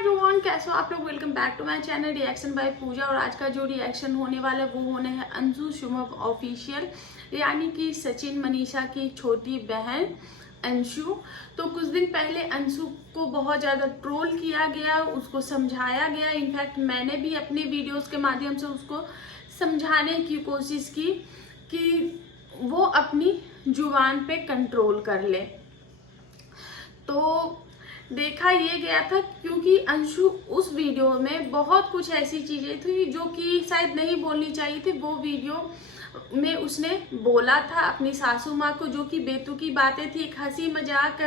Everyone, कैसे हो आप लोग। Welcome back to my channel reaction by Pooja. और आज का जो रिएक्शन होने वाला है वो होने है अंशु शुभम ऑफिशियल, यानी कि सचिन मनीषा की छोटी बहन अंशु। तो कुछ दिन पहले अंशु को बहुत ज़्यादा ट्रोल किया गया, उसको समझाया गया। इनफैक्ट मैंने भी अपने वीडियोस के माध्यम से उसको समझाने की कोशिश की कि वो अपनी जुबान पे कंट्रोल कर ले। तो देखा ये गया था क्योंकि अंशु उस वीडियो में बहुत कुछ ऐसी चीजें थी जो कि शायद नहीं बोलनी चाहिए थी। वो वीडियो में उसने बोला था अपनी सासू माँ को, जो कि बेतुकी बातें थी। एक हंसी मजाक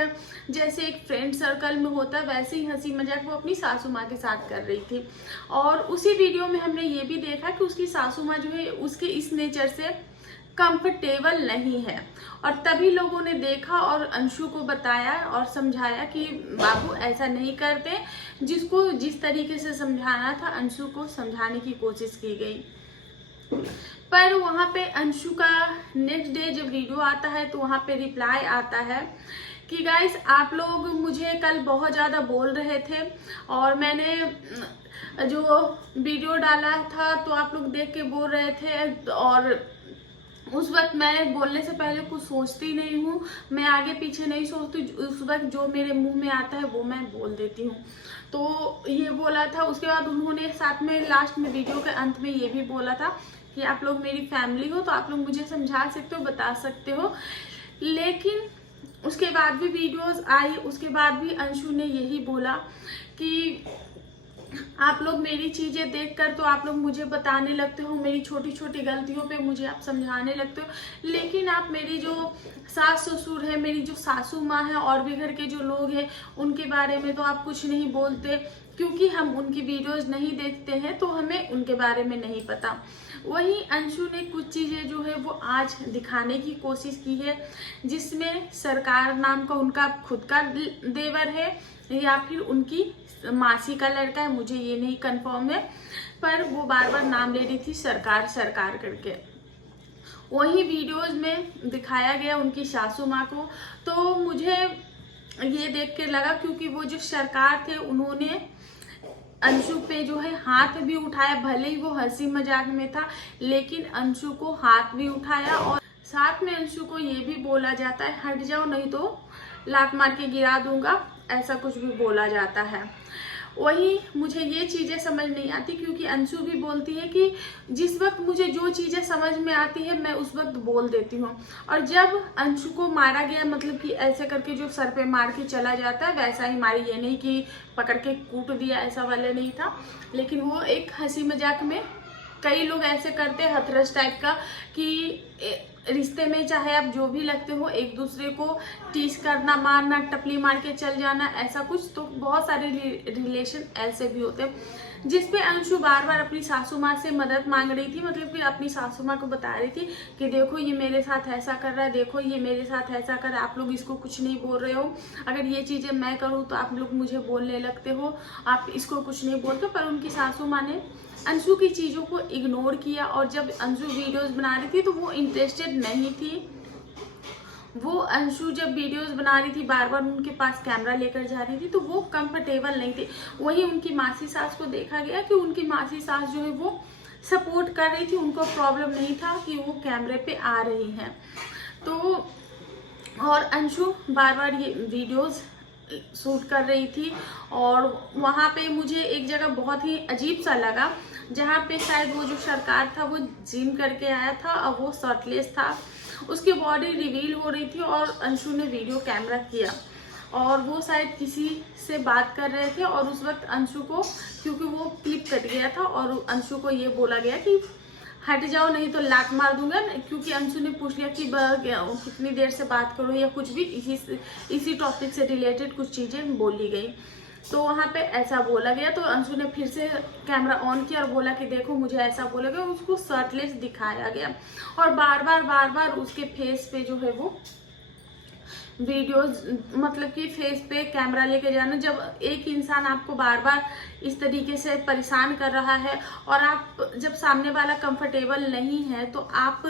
जैसे एक फ्रेंड सर्कल में होता है वैसे ही हंसी मजाक वो अपनी सासू माँ के साथ कर रही थी। और उसी वीडियो में हमने ये भी देखा कि उसकी सासू माँ जो है उसके इस नेचर से कंफर्टेबल नहीं है। और तभी लोगों ने देखा और अंशु को बताया और समझाया कि बाबू ऐसा नहीं करते। जिसको जिस तरीके से समझाना था अंशु को समझाने की कोशिश की गई। पर वहाँ पे अंशु का नेक्स्ट डे जब वीडियो आता है तो वहाँ पे रिप्लाई आता है कि गाइस आप लोग मुझे कल बहुत ज़्यादा बोल रहे थे और मैंने जो वीडियो डाला था तो आप लोग देख के बोल रहे थे। और उस वक्त मैं बोलने से पहले कुछ सोचती नहीं हूँ, मैं आगे पीछे नहीं सोचती। उस वक्त जो मेरे मुंह में आता है वो मैं बोल देती हूँ। तो ये बोला था। उसके बाद उन्होंने साथ में लास्ट में वीडियो के अंत में ये भी बोला था कि आप लोग मेरी फैमिली हो तो आप लोग मुझे समझा सकते हो, बता सकते हो। लेकिन उसके बाद भी वीडियोस आई, उसके बाद भी अंशु ने यही बोला कि आप लोग मेरी चीजें देखकर तो आप लोग मुझे बताने लगते हो, मेरी छोटी छोटी गलतियों पे मुझे आप समझाने लगते हो। लेकिन आप मेरी जो सास ससुर है, मेरी जो सासू माँ है और भी घर के जो लोग हैं उनके बारे में तो आप कुछ नहीं बोलते, क्योंकि हम उनकी वीडियोस नहीं देखते हैं तो हमें उनके बारे में नहीं पता। वहीं अंशु ने कुछ चीज़ें जो है वो आज दिखाने की कोशिश की है, जिसमें सरकार नाम का उनका खुद का देवर है या फिर उनकी मासी का लड़का है, मुझे ये नहीं कंफर्म है। पर वो बार बार नाम ले रही थी सरकार सरकार करके। वही वीडियोस में दिखाया गया उनकी सासू माँ को। तो मुझे ये देख के लगा, क्योंकि वो जो सरकार थे उन्होंने अंशु पे जो है हाथ भी उठाया। भले ही वो हंसी मजाक में था लेकिन अंशु को हाथ भी उठाया। और साथ में अंशु को ये भी बोला जाता है हट जाओ नहीं तो लात मार के गिरा दूंगा, ऐसा कुछ भी बोला जाता है। वही मुझे ये चीज़ें समझ नहीं आती, क्योंकि अंशु भी बोलती है कि जिस वक्त मुझे जो चीज़ें समझ में आती है मैं उस वक्त बोल देती हूँ। और जब अंशु को मारा गया, मतलब कि ऐसे करके जो सर पे मार के चला जाता है वैसा ही मारी, ये नहीं कि पकड़ के कूट दिया, ऐसा वाला नहीं था। लेकिन वो एक हंसी मजाक में, कई लोग ऐसे करते हैं हथरस टाइप का कि रिश्ते में चाहे आप जो भी लगते हो एक दूसरे को टीस करना, मारना, टपली मार के चल जाना, ऐसा कुछ। तो बहुत सारे रिलेशन ऐसे भी होते हैं। जिसपे अंशु बार बार अपनी सासू माँ से मदद मांग रही थी, मतलब कि अपनी सासू माँ को बता रही थी कि देखो ये मेरे साथ ऐसा कर रहा है, देखो ये मेरे साथ ऐसा कर रहा है, आप लोग इसको कुछ नहीं बोल रहे हो। अगर ये चीज़ें मैं करूँ तो आप लोग मुझे बोलने लगते हो, आप इसको कुछ नहीं बोलते। पर उनकी सासू माँ ने अंशु की चीज़ों को इग्नोर किया। और जब अंशु वीडियोस बना रही थी तो वो इंटरेस्टेड नहीं थी। वो अंशु जब वीडियोस बना रही थी बार बार उनके पास कैमरा लेकर जा रही थी तो वो कंफर्टेबल नहीं थी। वहीं उनकी मासी सास को देखा गया कि उनकी मासी सास जो है वो सपोर्ट कर रही थी, उनको प्रॉब्लम नहीं था कि वो कैमरे पे आ रही हैं। तो और अंशु बार बार ये वीडियोस शूट कर रही थी। और वहाँ पे मुझे एक जगह बहुत ही अजीब सा लगा, जहाँ पे शायद वो जो सरकार था वो जिम करके आया था और वो शर्टलेस था, उसकी बॉडी रिवील हो रही थी और अंशु ने वीडियो कैमरा किया। और वो शायद किसी से बात कर रहे थे और उस वक्त अंशु को, क्योंकि वो क्लिप कट गया था और अंशु को ये बोला गया कि हट जाओ नहीं तो लात मार दूंगा। क्योंकि अंशु ने पूछ लिया कि कितनी देर से बात करो या कुछ भी, इसी टॉपिक से रिलेटेड कुछ चीज़ें बोली गई। तो वहाँ पे ऐसा बोला गया। तो अंशु ने फिर से कैमरा ऑन किया और बोला कि देखो मुझे ऐसा बोला गया। उसको शर्टलेस दिखाया गया और बार बार उसके फेस पे जो है वो वीडियोस, मतलब कि फेस पे कैमरा लेके जाना। जब एक इंसान आपको बार बार इस तरीके से परेशान कर रहा है और आप जब सामने वाला कंफर्टेबल नहीं है तो आप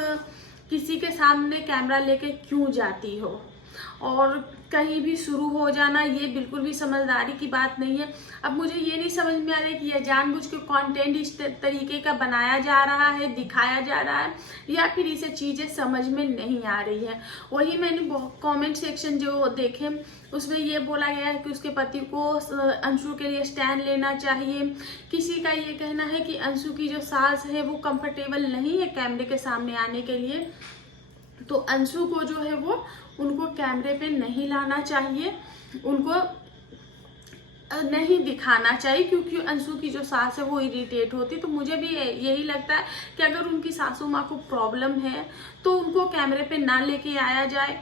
किसी के सामने कैमरा लेके क्यों जाती हो। और कहीं भी शुरू हो जाना ये बिल्कुल भी समझदारी की बात नहीं है। अब मुझे ये नहीं समझ में आ रहा है कि यह जानबूझ के कंटेंट इस तरीके का बनाया जा रहा है, दिखाया जा रहा है, या फिर इसे चीज़ें समझ में नहीं आ रही है। वही मैंने कमेंट सेक्शन जो देखे उसमें ये बोला गया है कि उसके पति को अंशु के लिए स्टैंड लेना चाहिए। किसी का ये कहना है कि अंशु की जो सास है वो कंफर्टेबल नहीं है कैमरे के सामने आने के लिए, तो अंशु को जो है वो उनको कैमरे पे नहीं लाना चाहिए, उनको नहीं दिखाना चाहिए, क्योंकि अंशु की जो सास है वो इरिटेट होती। तो मुझे भी यही लगता है कि अगर उनकी सासू माँ को प्रॉब्लम है तो उनको कैमरे पे ना लेके आया जाए,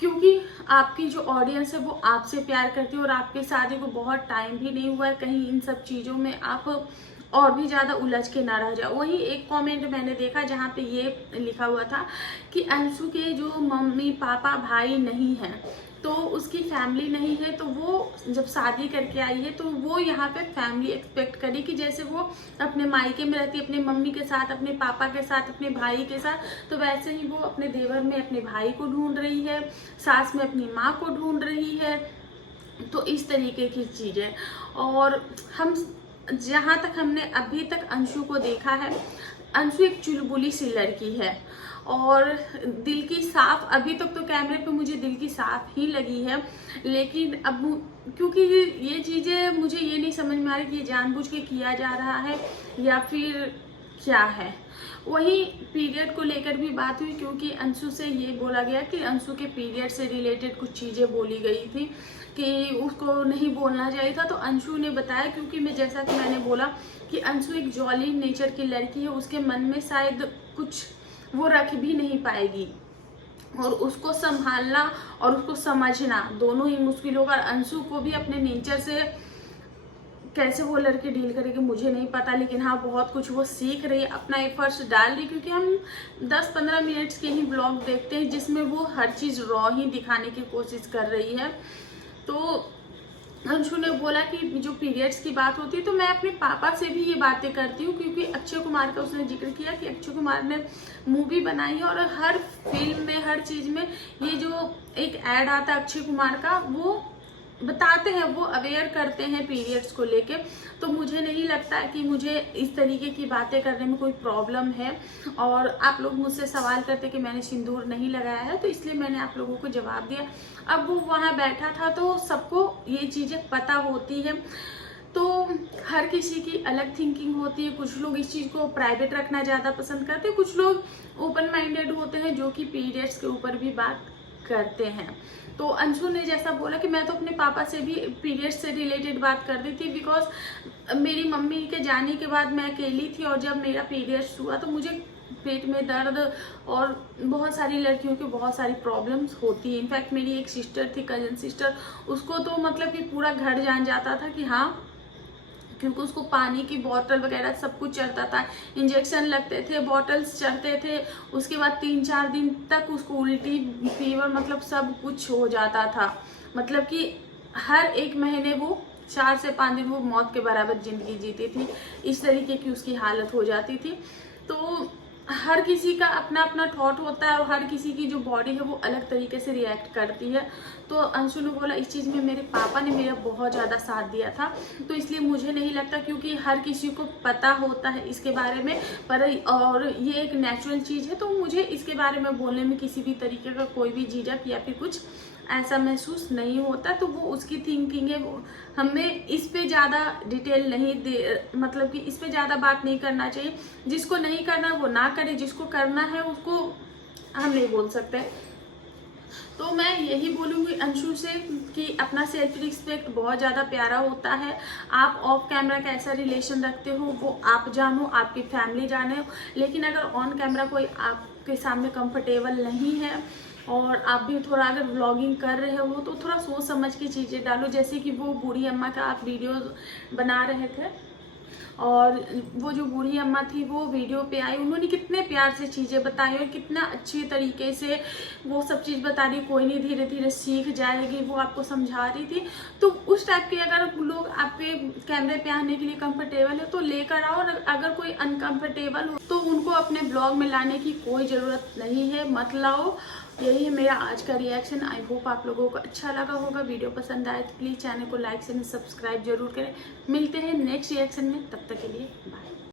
क्योंकि आपकी जो ऑडियंस है वो आपसे प्यार करती है और आपकी शादी को बहुत टाइम भी नहीं हुआ है, कहीं इन सब चीज़ों में आप और भी ज़्यादा उलझ के ना रह जाओ। वहीं एक कमेंट मैंने देखा जहाँ पे ये लिखा हुआ था कि अंशु के जो मम्मी पापा भाई नहीं हैं, तो उसकी फैमिली नहीं है, तो वो जब शादी करके आई है तो वो यहाँ पे फैमिली एक्सपेक्ट करी कि जैसे वो अपने मायके में रहती है अपने मम्मी के साथ, अपने पापा के साथ, अपने भाई के साथ, तो वैसे ही वो अपने देवर में अपने भाई को ढूंढ रही है, सास में अपनी माँ को ढूंढ रही है। तो इस तरीके की चीज़ें, और हम जहाँ तक हमने अभी तक अंशु को देखा है, अंशु एक चुलबुली सी लड़की है और दिल की साफ, अभी तक तो कैमरे पे मुझे दिल की साफ ही लगी है। लेकिन अब क्योंकि ये चीज़ें मुझे ये नहीं समझ में आ रही कि ये जानबूझ के किया जा रहा है या फिर क्या है। वही पीरियड को लेकर भी बात हुई, क्योंकि अंशु से ये बोला गया कि अंशु के पीरियड से रिलेटेड कुछ चीज़ें बोली गई थी कि उसको नहीं बोलना चाहिए था। तो अंशु ने बताया, क्योंकि मैं जैसा कि मैंने बोला कि अंशु एक जॉली नेचर की लड़की है, उसके मन में शायद कुछ वो रख भी नहीं पाएगी और उसको संभालना और उसको समझना दोनों ही मुश्किल होगा। अंशु को भी अपने नेचर से कैसे वो लड़के डील करेगी मुझे नहीं पता, लेकिन हाँ बहुत कुछ वो सीख रही है, अपना एफर्ट्स डाल रही, क्योंकि हम 10-15 मिनट्स के ही ब्लॉग देखते हैं जिसमें वो हर चीज़ रॉ ही दिखाने की कोशिश कर रही है। तो अंशु ने बोला कि जो पीरियड्स की बात होती है तो मैं अपने पापा से भी ये बातें करती हूँ, क्योंकि अक्षय कुमार का उसने जिक्र किया कि अक्षय कुमार ने मूवी बनाई है और हर फिल्म में हर चीज़ में ये जो एक ऐड आता है अक्षय कुमार का वो बताते हैं, वो अवेयर करते हैं पीरियड्स को लेके। तो मुझे नहीं लगता है कि मुझे इस तरीके की बातें करने में कोई प्रॉब्लम है। और आप लोग मुझसे सवाल करते कि मैंने सिंदूर नहीं लगाया है, तो इसलिए मैंने आप लोगों को जवाब दिया। अब वो वहाँ बैठा था तो सबको ये चीज़ें पता होती है, तो हर किसी की अलग थिंकिंग होती है। कुछ लोग इस चीज़ को प्राइवेट रखना ज़्यादा पसंद करते हैं, कुछ लोग ओपन माइंडेड होते हैं जो कि पीरियड्स के ऊपर भी बात करते हैं। तो अंशु ने जैसा बोला कि मैं तो अपने पापा से भी पीरियड्स से रिलेटेड बात कर रही थी, बिकॉज मेरी मम्मी के जाने के बाद मैं अकेली थी और जब मेरा पीरियड्स हुआ तो मुझे पेट में दर्द और बहुत सारी लड़कियों की बहुत सारी प्रॉब्लम्स होती है। इनफैक्ट मेरी एक सिस्टर थी, कजन सिस्टर, उसको तो मतलब कि पूरा घर जान जाता था कि हाँ, क्योंकि उसको पानी की बोतल वगैरह सब कुछ चढ़ता था, इंजेक्शन लगते थे, बॉटल्स चढ़ते थे, उसके बाद 3-4 दिन तक उसको उल्टी फीवर मतलब सब कुछ हो जाता था। मतलब कि हर एक महीने वो 4 से 5 दिन वो मौत के बराबर जिंदगी जीती थी, इस तरीके की उसकी हालत हो जाती थी। तो हर किसी का अपना अपना थॉट होता है और हर किसी की जो बॉडी है वो अलग तरीके से रिएक्ट करती है। तो अंशु ने बोला इस चीज़ में मेरे पापा ने मेरा बहुत ज़्यादा साथ दिया था, तो इसलिए मुझे नहीं लगता, क्योंकि हर किसी को पता होता है इसके बारे में, पर और ये एक नेचुरल चीज़ है, तो मुझे इसके बारे में बोलने में किसी भी तरीके का कोई भी झिझक या फिर कुछ ऐसा महसूस नहीं होता। तो वो उसकी थिंकिंग है, वो हमें इस पे ज़्यादा डिटेल नहीं दे, मतलब कि इस पे ज़्यादा बात नहीं करना चाहिए। जिसको नहीं करना वो ना करे, जिसको करना है उसको हम नहीं बोल सकते। तो मैं यही बोलूँगी अंशु से कि अपना सेल्फ रिस्पेक्ट बहुत ज़्यादा प्यारा होता है। आप ऑफ कैमरा कैसा रिलेशन रखते हो वो आप जानो, आपकी फैमिली जाने, लेकिन अगर ऑन कैमरा कोई आपके सामने कंफर्टेबल नहीं है और आप भी थोड़ा अगर व्लॉगिंग कर रहे हो तो थोड़ा सोच समझ के चीज़ें डालो। जैसे कि वो बूढ़ी अम्मा का आप वीडियो बना रहे थे और वो जो बूढ़ी अम्मा थी वो वीडियो पे आई, उन्होंने कितने प्यार से चीज़ें बताई और कितना अच्छी तरीके से वो सब चीज़ बता रही, कोई नहीं धीरे धीरे सीख जाएगी, वो आपको समझा रही थी। तो उस टाइप के अगर लोग आपके कैमरे पे आने के लिए कंफर्टेबल है तो लेकर आओ, और अगर कोई अनकंफर्टेबल हो तो उनको अपने ब्लॉग में लाने की कोई ज़रूरत नहीं है, मत लाओ। यही है मेरा आज का रिएक्शन। आई होप आप लोगों को अच्छा लगा होगा। वीडियो पसंद आए तो प्लीज़ चैनल को लाइक से सब्सक्राइब जरूर करें। मिलते हैं नेक्स्ट रिएक्शन में, तब तक के लिए बाय।